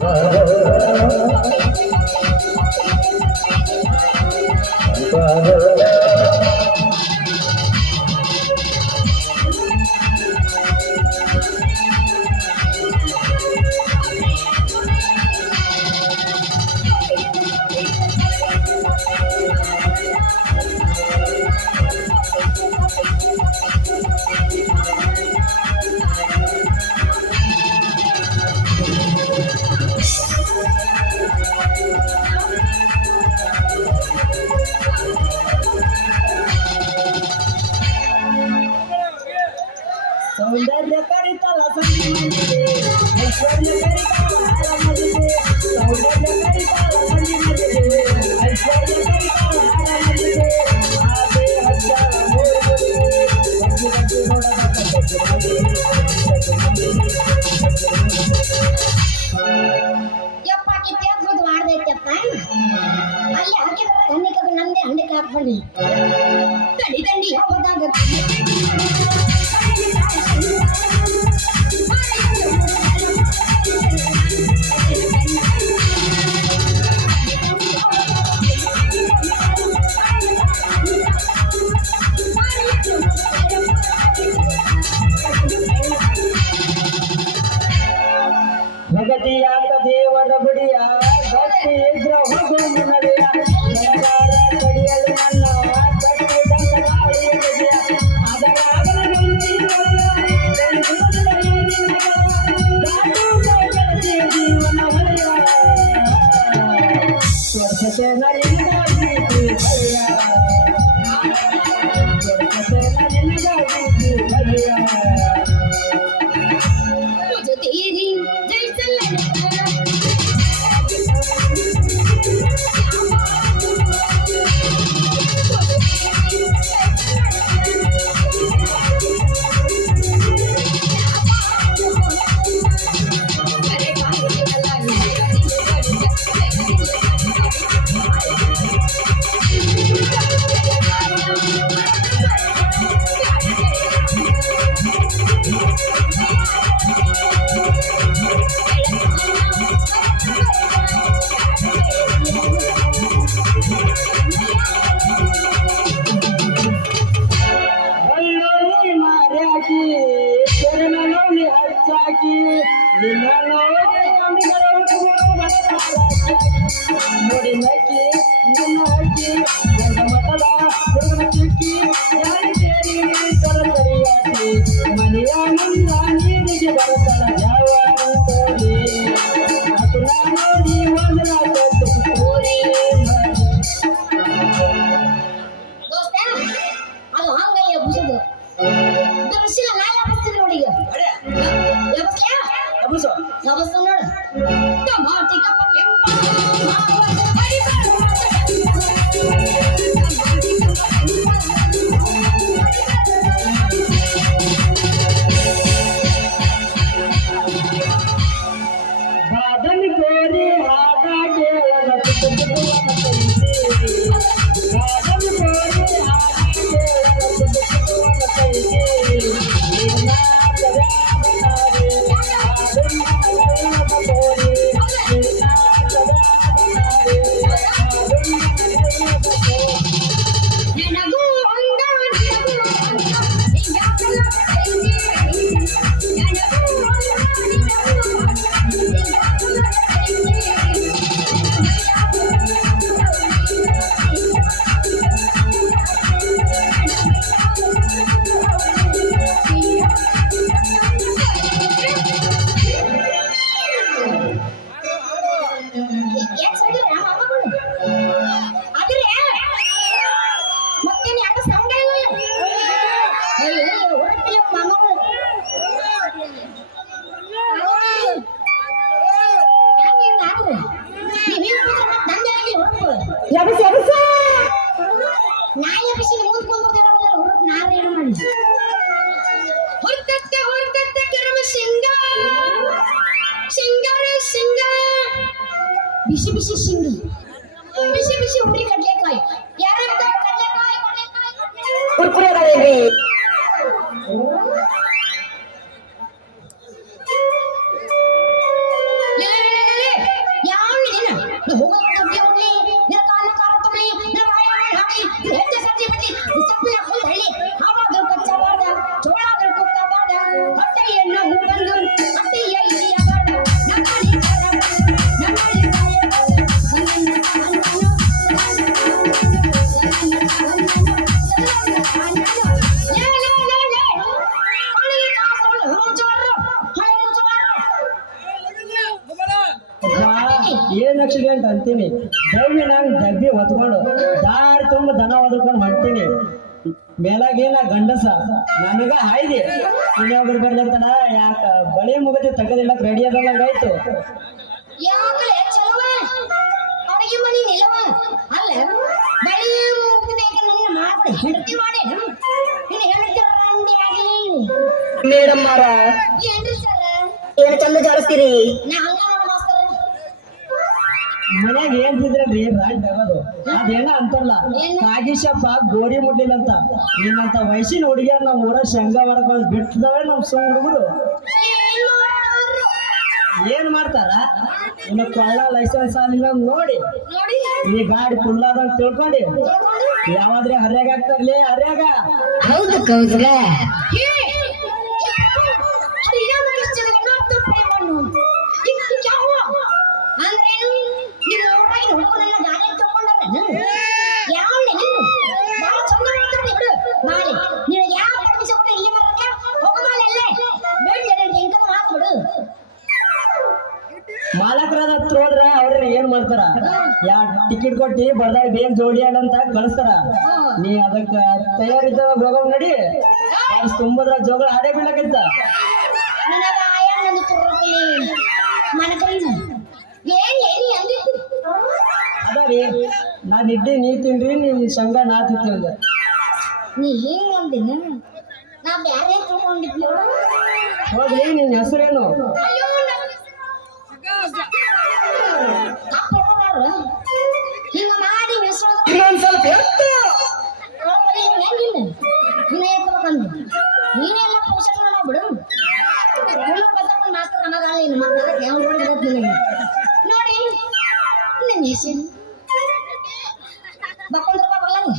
oh ಅಲ್ಲಿ ಹಾಕಿದಾಗ ಹಣ್ಣಿ ಕಬ್ಬು ನಮ್ದೇ ಹಣ್ಣಿ ಕಾಕ್ ಬಂದಿ ತಡಿ ಹೋಗೋದಾಗ भगतिया कदे वड़बड़िया भक्ति ग्रह गुण नरिया नमस्कार ಎಬಸ ಎಬಸ ನಾ ಎಬಸಿ ಮುಂದ್ಕೊಂಡು ಹೋಗೋಣ ಹುಡುಕ್ ನಾವು ಏನು ಮಾಡಿ? ಹೊರತತ್ತೆ ಹೊರತತ್ತೆ ಕೆರವ ಸಿಂಗ ಸಿಂಗ ಸಿಂಗ ಬಿಸಿ ಬಿಸಿ ಏನ್ ಆಕ್ಸಿಡೆಂಟ್ ಅಂತೀನಿ. ದವ್ವಿ ನಾನು ಡಬ್ಬಿ ಹೊತ್ಕೊಂಡು ದಾರಿ ತುಂಬ ದನ ಹೊದ್ಕೊಂಡು ಹೊಂಟೀನಿ. ಮೇಲಾಗೇನ ಗಂಡಸ ನನಗ ಹಾಯ್ದಿ. ಇನ್ನೊಬ್ರು ಬರ್ದಂತಡ ಯಾಕ ಬಳಿ ಮುಗತಿ ತಗದಿಲ್ಲ ರೆಡಿ ಆದಂಗಾಯ್ತು ಮೇಡಮ್ ಮಾರ ಏನ್ರಿ ಸರ್? ಏನು ಚಂದ ಜಾಡಿಸ್ತೀರಿ ನಾ ಹಂಗ ಮನ್ಯಾಗ ಏನ್ ರಾಜ್ ಆಗೋದು ಅದೇನ ಅಂತಲ್ಲ ಕಾಗಿಶಪ್ಪ ಗೋಡಿ ಮುಟ್ಟಿಲ್ಲ ಅಂತ ನಿನ್ನಂತ ವಯಸ್ಸಿನ ಹುಡುಗಿಯರ್ ನಮ್ಮ ಊರ ಶಂಗ ಹೊರಗೆ ಬಂದು ಬಿಟ್ಟದವೇ ನಮ್ಮ ಸುಮ್ ಹುಡುಗರು. ಏನು ಮಾಡ್ತಾರ? ಇನ್ನು ಕೊಳ್ಳ ಲೈಸೆನ್ಸ್ ಆಗಿಲ್ಲ ನೋಡಿ. ನೋಡಿ ಈ ಗಾಡಿ ಫುಲ್ಲಾದಂತ ತಿಳ್ಕೊಂಡು. ಯಾವಾದ್ರೆ ಹರ್ಯಾಗ ಆಗ್ತಾರ್ಲಿ ಹರ್ಯಾಗ. ಹೌದು ಕೊಟ್ಟಿ ಬರ್ದಾಗ ಬೇಗ ಜೋಡಿ ಅಂತ ಕಳಿಸ್ತಾರ. ನೀ ಅದಕ್ಕ ತಯಾರಿದ್ದ ಹೋಗವ್ ನಡಿ. ತುಂಬದ್ರ ಜೋಗ ಹಾಡೇ ಬೀಳಕಿಂತ ಅದಾರಿ ನಾನ್ ಇಡ್ಡಿ ನೀ ತಿನ್ರಿ ನೀ ಸಂಗ ನಾ ತಿಂತೀವಿ ನೀ ಹಿಂಗ್ ಅಂದಿನ? ನಾ ಬ್ಯಾರೆ ತಿಳ್ಕೊಂಡಿದ್ವಿ ಹೋಗ್ಲಿ ನಿನ್ ಹೆಸರೇನು? ಅಯ್ಯೋ ಎತ್ಬೇಕಂದು. ನೀನೆಲ್ಲ ಪೋಷಕ ಮಾಡೋ ಬಿಡು ಇವ್ನು ಬಸಪ್ಪನ್ ಮಾಸ್ತರ್ ಅನ್ನೋದಲ್ಲ ಏನು ಮತ್ತೆ ಅದಕ್ಕೆ ನಿನಗೆ. ನೋಡಿ ನಿನ್ನ ಹೆಸರು? ಬಕ್ಕೊಂಡ್ ರೂಪಾಯಿ ಬರಲ್ಲ ಇಲ್ಲಿ.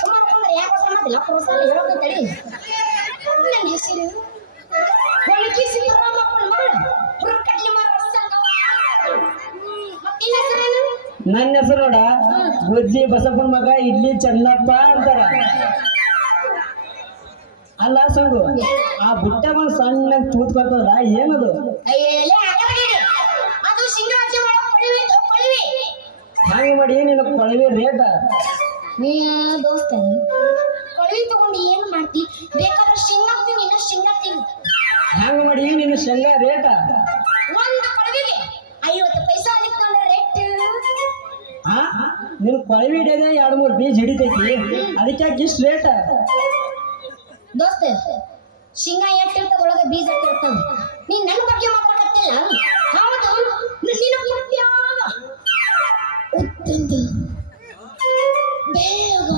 ಸುಮಾರು ಯಾಕೆ ಹೇಳೋದು ತಡಿ. ನನ್ನ ಹೆಸರು? ಒಣಗಿ ಸಿದ್ದರಾಮಪ್ಪನ ಮಗಳು ಮರ ಈ ನನ್ನ ಹೆಸರು ನೋಡ ಗುಜ್ಜಿ ಬಸಪ್ಪನ ಮಗ ಇಡ್ಲಿ ಚೆನ್ನಪ್ಪ ಅಂತಾರ ಅಲ್ಲ ಸಂಗು ಆ ಬುಟ್ಟ ಬಂದು ಸಣ್ಣ ತೂತ್ ಬರ್ತದ, ಏನದು ಹಾಗೆ ಮಾಡೋ ಇದು ಕೊಳಿವೆ. ನಿನ್ನ ರೇಟ್ ನೀ ದೋಸ್ತ ಕೊಳಿವೆ ತಗೊಂಡು ಏನು ಮಾಡ್ತಿ ಬೇಕಾದ್ರೆ ಸಿಂಗಾಕ್ತಿ ನೀನು ಸಿಂಗಾಕ್ತಿ ಹಂಗ ಮಾಡಿ ನಿನ್ನ ಶೇಂಗಾ ರೇಟ ಪೈಸಾ ರೇಟ್ ನಿನ್ ಕೊಳವೆ ಎರಡ್ ಮೂರು ಬೀಜ ಹಿಡಿತೈತಿ ಅದಕ್ಕೆ ಎಷ್ಟು ರೇಟ್ ದೋಸ್ತ ಶೇಂಗಾ ಎಟ್ಟಿರ್ತದ ಒಳಗೆ ಬೀಜ ಎಟ್ಟಿರ್ತಾವ ನೀನ್ ನನ್ನ ಬಗ್ಗೆ ಮಾತಾಡತ್ತಿಲ್ಲ ಹೌದು ನಿನ್ನ ಉತ್ತಂದ ಬೇಗ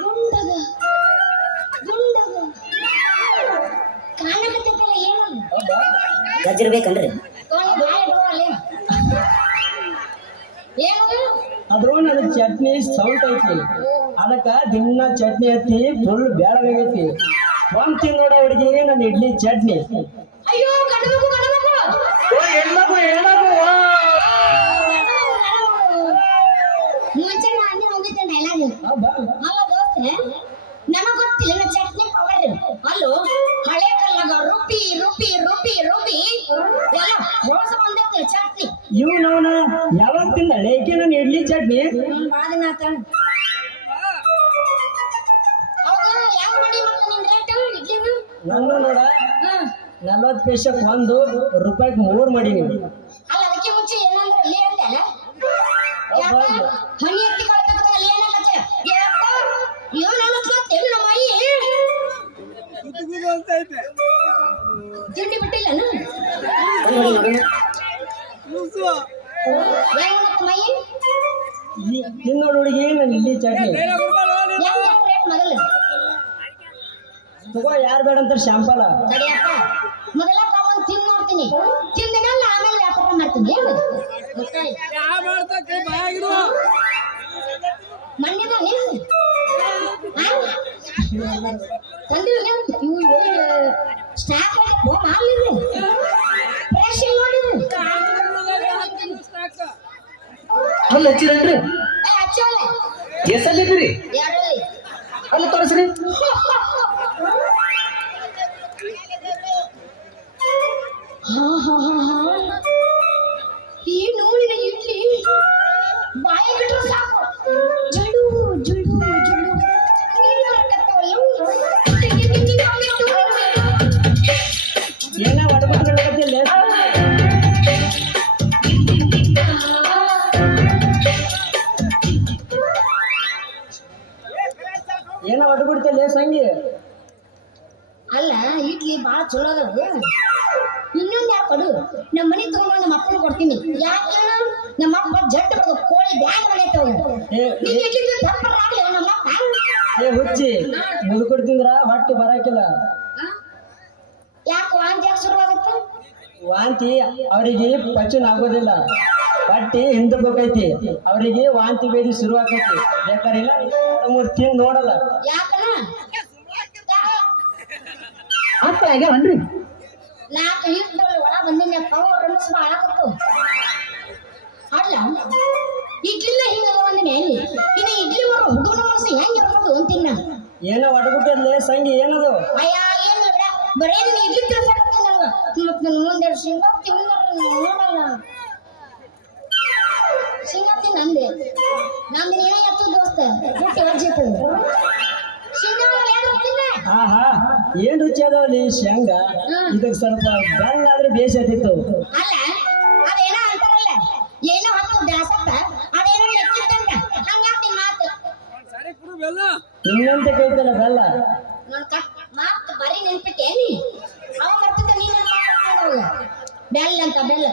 ಗುಂಡಗ ಗುಂಡಗ ಕಾಣಕತ್ತಿದ್ದಲ್ಲ ಏನು? ಗಜ್ಜಿರ್ಬೇಕನ್ರಿ ಏನು ಚಟ್ನಿ ಸೌಟ್ ಐತಿ ಅದಕ್ಕ ದಿನ ಚಟ್ನಿ ಹತ್ತಿ ಫುಲ್ ಬ್ಯಾಡಾಗೈತಿ ಒಂದ್ ತಿಂಗ್ ನೋಡ ಹುಡುಗಿ ನನ್ನ ಇಡ್ಲಿ ಚಟ್ನಿ. ಅಯ್ಯೋ ಮುಂಚೆ ನಾನು ಹೋಗಿದ್ದೆ ಡೈಲಾಗ್ ಅಲ್ಲ ದೋಸ್ತೆ ಗೊತ್ತಿಲ್ಲ ಚಟ್ನಿ ಪವರ್ ಅಲ್ಲೋ ಹಳೆ ಕಾಲದಾಗ ರುಬ್ಬಿ ರುಬ್ಬಿ ರುಬ್ಬಿ ರುಬ್ಬಿ ಎಲ್ಲ ಚಟ್ನಿ ಇವ್ ನಾವ್ ಯಾವಾಗ ತಿಂದ ಲೇಕಿ ನನ್ನ ಇಡ್ಲಿ ಚಟ್ನಿ? ಹ್ಮ್, ನನ್ನ ನೋಡ ನಲ್ವತ್ತು ಪೈಸಕ್ ಒಂದು ರೂಪಾಯಿಗೆ ಮೂರ್ ಮಾಡೀನಿ. ಅಲ್ಲ ಅದಕ್ಕೆ ಮುಂಚೆ ಏನಂದ್ರೆ ಮನಿ ಎತ್ತಿ ನನ್ನ ಹತ್ರ ತೆಲು ನಮ್ಮ ತಿಂಡಿ ತಿನ್ನೋಡು ಹುಡುಗಿ ಹೆಂಗ್ ರೇಟ್ ಮೊದಲು? ತಗೋ ಯಾರು ಬೇಡ ಅಂತಾರೆ ಶಾಂಪಲ ತಡಿಯಪ್ಪ ಮೊದಲ ಒಂದು ತಿಂದು ನೋಡ್ತೀನಿ. ತಿಂದ ಮೇಲೆ ಆಮೇಲೆ ವ್ಯಾಪಾರ ಮಾಡ್ತೀನಿ. ನೀವು ತಂದಿಲ್ಲ ಇವು ಸ್ಟಾಕ್ ಫ್ರೆಶ್ ನೋಡಿದ್ರು ಅಲ್ಲಿ ಹಚ್ಚಿರನ್ರಿ? ಅಲ್ಲಿ ತೋರಿಸ್ರಿ. ಏನ ಹೊಡ್ಬಿಡ್ತಿಲ್ಲ ಸಂಗಿ? ಅಲ್ಲ ಇಡ್ಲಿ ಭಾಳ ಚಲೋ ಅದ ಇನ್ನೊಂದು ಯಾಕೆ ಕೊಡು? ನಮ್ಮ ಮನೆ ತಗೊಂಡು ನಮ್ಮ ಅಪ್ಪನ ಕೊಡ್ತೀನಿ. ಯಾಕೆ ನಮ್ಮ ಅಪ್ಪ ಜಟ್ಟು ಬರ್ತದೆ, ಕೋಳಿ ಬ್ಯಾಗ್ ಮನೆ ತಗೊಂಡು ನೀನು ಇಡ್ಲಿ ತಪ್ಪರ ಆಗಲಿ ನಮ್ಮ ಅಪ್ಪ. ಏ ಹುಚ್ಚಿ ಮುದುಕುಡ್ ತಿಂದ್ರ ಹೊಟ್ಟೆ ಬರಾಕಿಲ್ಲ. ಯಾಕೆ ವಾಂತಿ ಯಾಕೆ ಶುರುವಾಗುತ್ತೆ? ವಾಂತಿ ಅವರಿಗೆ ಪಚನ ಆಗೋದಿಲ್ಲ. ಹೊಟ್ಟಿ ಹಿಂದಕ್ಕೈತಿ ಅವರಿಗೆ ವಾಂತಿ ಬೇದಿ ಶುರು ಆಕೈತಿ ಇಲ್ಲ ಮೂರು ತಿಂದು ನೋಡಲ್ಲ. ಯಾಕನ? ಅಪ್ಪ ಆಗ್ಯಾವನ್ರಿ ನಾಲ್ಕು ಹಿಟ್ಟು ಒಳ ಬಂದಿನ ಪವರ್ ರಮಿಸ್ ಮಾಡಾಕತ್ತು ಅಲ್ಲ ಇಡ್ಲಿನ ಹಿಂಗ ಇನ್ನು ಇಡ್ಲಿ ಬರೋ ಹುಡುಗನ ಮನಸ್ಸು ಹೆಂಗೆ ಇರ್ಬೋದು ಅಂತಿನ್ನ? ಏನೋ ಒಡಗುಟ್ಟಲ್ಲೇ ಸಂಗಿ ಏನದು? ಅಯ್ಯ ಏನು ಬರೇ ನೀನು ಇಡ್ಲಿ ತಿಳ್ಸಾಕತ್ತೀನಿ ನನಗೆ. ಮತ್ತೆ ಶೇಂಗಾ ತಿನ್ನಲ್ಲ ನೋಡಲ್ಲ. ನಂದು ನೀನೇ ಎತ್ತು ದೋಸ್ತ? ಶೇಂಗಾ ಏನು ರುಚಿ ಅದಾವಲ್ಲಿ ಶೇಂಗಾ? ಇದಕ್ಕೆ ಸ್ವಲ್ಪ ಬೆಲ್ಲ ಆದ್ರೆ ಬೇಸತ್ತಿತ್ತು ಅಲ್ಲ ಅದೇನೋ ಅಂತಾರಲ್ಲ. ಏನೋ ಹತ್ತು ಅದೇನೋ ಎತ್ತಿದ್ದಂತ ಮಾತು. ಇನ್ನಂತೆ ಕೈತಲ್ಲ ಬೆಲ್ಲ. ಮಾತು ಬರೀ ನೆನ್ಪಿಟ್ಟೇನಿ ಅವ ಬರ್ತಿದ್ದ ನೀನು? ನೆನ್ಪಾಗ ಬೆಲ್ಲ ಅಂತ ಬೆಲ್ಲ.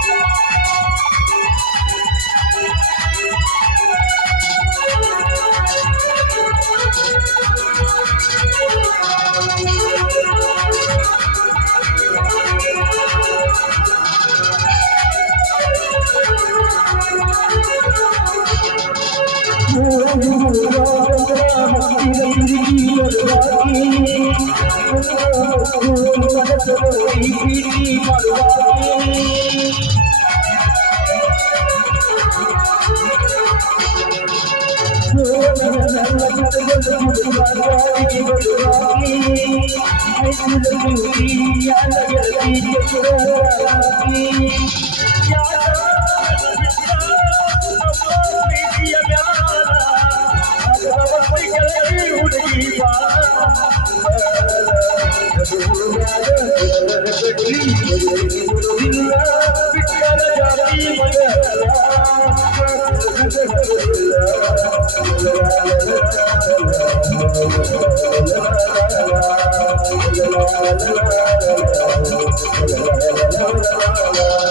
Yeah. La la la la